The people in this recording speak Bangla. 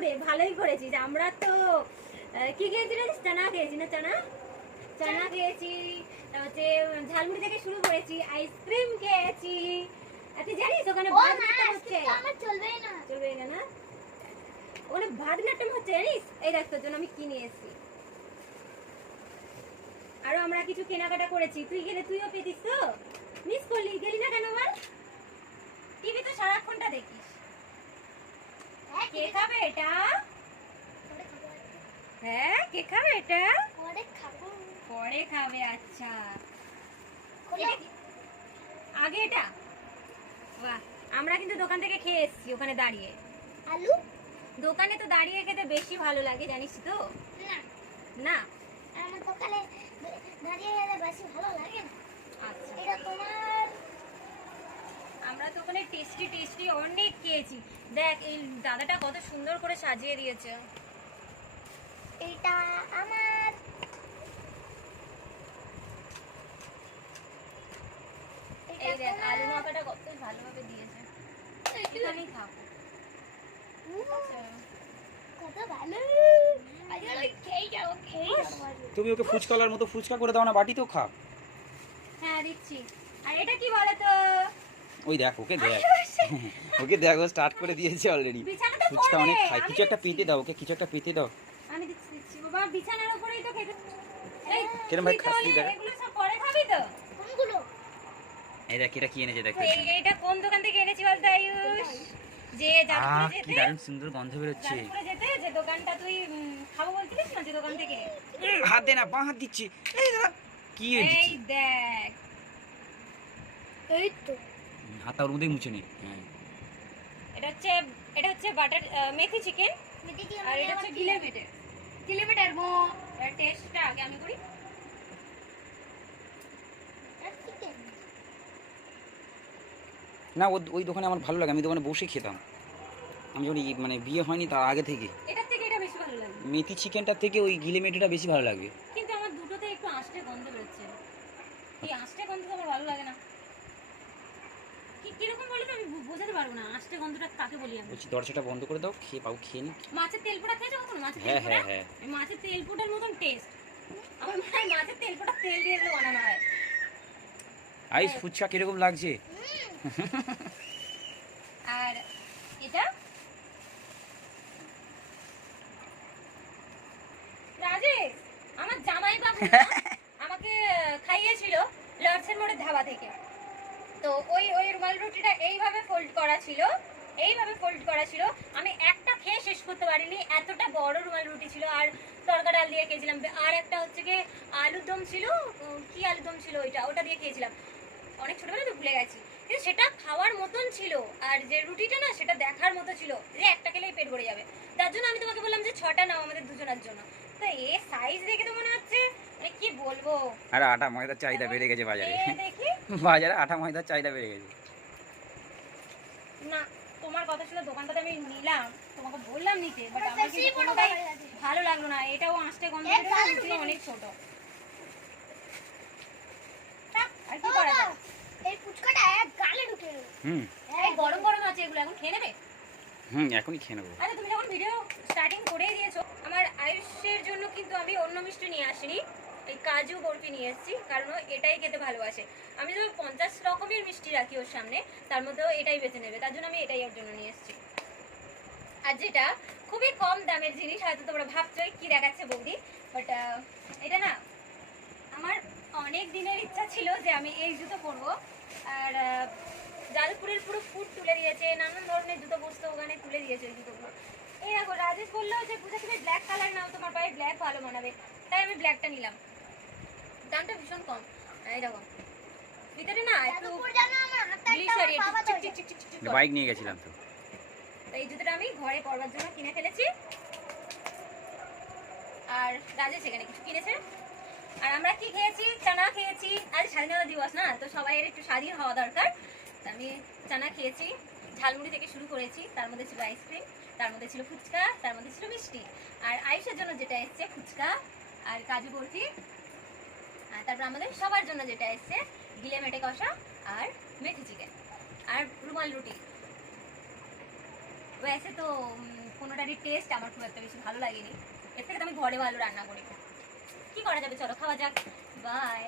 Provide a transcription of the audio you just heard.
জালপুরে ভালোই করেছিস। আমরা তো কি খেয়েছি রে? চানা খেয়েছি না? চানা খেয়েছি, হচ্ছে ঝালমুড়ি থেকে শুরু করেছি, আইসক্রিম খেয়েছি। তুই জানিস ওখানে ভারতনাট্যম হচ্ছে? চলবেই না না, ওখানে ভারতনাট্যম হচ্ছে জানিস? এই দেখ তোর জন্য আমি কিনে এসেছি। আরো আমরা কিছু কেনাকাটা করেছি, তুই গেলে তুইও পেতিস তো। মিস করলি, গেলি না কেন বল? টিভি তো সারাক্ষণটা দেখিস। কে খাবে এটা? হ্যাঁ, কে খাবে এটা? পরে খাবে। আচ্ছা, আগে এটা। বাহ, আমরা কিন্তু দোকান থেকে খেয়ে এসেছি ওখানে দাঁড়িয়ে। আলু দোকানে তো দাঁড়িয়ে খেতে বেশি ভালো লাগে, জানিস তো? না, আমার দোকানে দাঁড়িয়ে গেলে বেশি ভালো লাগে না। আচ্ছা, এটা তোমার। আমরা তো ওখানে টেস্টি অনেক খেয়েছি। দেখ এই দাদাটা কত সুন্দর করে সাজিয়ে দিয়েছে। এটা আমার। এই দেখ আলু মাখাটা কত ভালোভাবে দিয়েছে। এটা আমি খাবো। কত ভালো। আজকে খেয়ে যাও। তুমি ওকে ফুচকালার মতো ফুচকা করে দাও না, বাটিতেও খা। হ্যাঁ দিচ্ছি। আর এটা কি বলো তো? ওই দেখ, ওকে দেখ, ওকে দেখ, ও স্টার্ট করে দিয়েছে অলরেডি। বিছানাতে ফুচকা পড়বে। অনেক খায়, কিছু একটা আমি পেতে দাও ওকে, কিছু একটা পেতে দাও। আমি দিচ্ছি বাবা, বিছানার উপরেই তো খেতে। এই কিরম ভাই তুই খাচ্ছি তাহলে দেখ। এগুলো সব পরে খাবি তো? কোনগুলো? এই দেখ এটা কি এনেছে, দেখ। এইটা কোন দোকান থেকে এনেছি বলতো আয়ুষ? যে যাদবপুরে কি যেতে, দারুণ সুন্দর গন্ধ বেরোচ্ছে। যাদবপুরে যেতে যে দোকানটা তুই খাবো বলছিলিস না, যে দোকান থেকে। হাত দে না, বাঁ হাত দিচ্ছি। এই দাদা কি এই দিচ্ছি, দেখ, এই তো। হাতটা ওর মধ্যেই মুছে নি। হ্যাঁ, এটা হচ্ছে বাটার মেথি চিকেন, মেথি দিয়ে আর এটা হচ্ছে গিলেমেটের গো। টেস্টটা আগে আমি করি। চিকেন। না ওই দোকানে আমার ভালো লাগে, আমি দোকানে বসে খেতাম। আমি যখন মানে বিয়ে হয়নি তার আগে থেকে এটার থেকে এটা বেশি ভালো লাগে, মেথি চিকেনটার থেকে ওই গিলে মেথিটা বেশি ভালো লাগে। কিন্তু আমার দুটোতে একটু আঁশটে গন্ধ বেরোচ্ছে। এই আঁশটে গন্ধ তো আমার ভালো লাগে না। কিরকম বলে তো আমি বোঝাতে পারবো না আঁশটে গন্ধটা কাকে বলি আমি। বলছি দরজাটা বন্ধ করে দাও, খেয়ে পাও, খেয়ে নি। মাছের তেল পোড়া খেয়েছো কখনো? মাছের তেল হ্যাঁ পোড়া, হ্যাঁ হ্যাঁ, এই মাছের তেল পোড়ার মতন টেস্ট। আমার মনে হয় মাছের তেল পোড়া তেল দিয়ে এগুলো বানানো হয়। আইস ফুচকা কিরকম লাগছে? আর এটা রাজেশ, আমার জামাই বাবু না, আমাকে খাইয়েছিল লর্ডসের মোড়ের ধাবা থেকে। তো ওই রুমাল রুটিটা এইভাবে ফোল্ড করা ছিল, আমি একটা খেয়ে শেষ করতে পারিনি, এতটা বড় রুমাল রুটি ছিল। আর তরকা ডাল দিয়ে খেয়েছিলাম, আর একটা হচ্ছে কি আলুর দম ছিল, কি আলুর দম ছিল ওটা দিয়ে খেয়েছিলাম। অনেক ছোটবেলায় তো ভুলে গেছি, কিন্তু সেটা খাওয়ার মতন ছিল। আর যে রুটিটা না, সেটা দেখার মতো ছিল, যে একটা খেলেই পেট ভরে যাবে। তার জন্য আমি তোমাকে বললাম যে 6টা নাও আমাদের দুজনের জন্য। তো এ সাইজ দেখে তো মনে হচ্ছে মানে কি বলবো। আর আটা ময়দার চাহিদা বেড়ে গেছে বাজারে। দেখি বাজারে আটা ময়দার চাহিদা বেড়ে গেছে। না, তোমার কথা শুনে দোকানটাতে আমি নিলাম, তোমাকে বললাম নিতে, বাট আমার কিন্তু কোনোটাই ভালো লাগলো না। এটাও আঁশটে গন্ধ বেরোচ্ছে, অনেক ছোট। আর কি করা যায়? এই ফুচকাটা এক গালে ঢুকে গেল। এই গরম গরম আছে, এগুলো এখন খেয়ে নেবে? এখনই খেয়ে নেবো। আচ্ছা, তুমি যখন ভিডিও স্টার্টিং করেই দিয়েছো, আমার আয়ুষের জন্য কিন্তু আমি অন্য মিষ্টি নিয়ে আসিনি, এই কাজু বরফি নিয়ে এসেছি, কারণ ও এটাই খেতে ভালোবাসে। আমি তো 50 রকমের মিষ্টি রাখি ওর সামনে, তার মধ্যেও এটাই বেছে নেবে, তার জন্য আমি এটাই ওর জন্য নিয়ে এসেছি। আর যেটা খুবই কম দামের জিনিস, হয়তো তোমরা ভাবছো কি দেখাচ্ছে বৌদি, বাট এটা না, আমার অনেক দিনের ইচ্ছা ছিল যে আমি এই জুতো পরবো। আর যাদবপুরের পুরো ফুড তুলে দিয়েছে, নানান ধরনের জুতো বসতো ওখানে তুলে দিয়েছে ওই জুতোগুলো। এই দেখো, রাজেশ বললো যে পূজা তুমি ব্ল্যাক কালার নাও, তোমার পায়ে ব্ল্যাক ভালো মানাবে, তাই আমি ব্ল্যাকটা নিলাম। দামটা ভীষণ কম। এই দেখো ভিতরে না একটু যাদবপুর জানো আমার হাতটা গ্লিসারি, একটা বাবা একটু চিক করে। বাইক নিয়ে গেছিলাম তো। তো এই জুতোটা আমি ঘরে পরবার জন্য কিনে ফেলেছি, আর রাজেশ এখানে কিছু কিনেছে। আর আমরা কি খেয়েছি? চানা খেয়েছি। আজ স্বাধীনতা দিবস না, তো সবাই একটু স্বাধীন হওয়া দরকার। তো আমি চানা খেয়েছি, ঝালমুড়ি থেকে শুরু করেছি, তার মধ্যে ছিল আইসক্রিম, তার মধ্যে ছিল ফুচকা, তার মধ্যে ছিল মিষ্টি। আর আয়ুষের জন্য যেটা এসছে ফুচকা আর কাজু বরফি, আর তারপর আমাদের সবার জন্য যেটা এসছে গিলে মেটে কষা আর মেথি চিকেন আর রুমাল রুটি। वैसे तो কোনোটা তরকারির টেস্ট আমার খুব একটা বেশি ভালো লাগেনি। এর থেকে তো আমি ঘরে ভালো রান্না করি। কি করা যাবে, চলো খাওয়া যাক। বাই।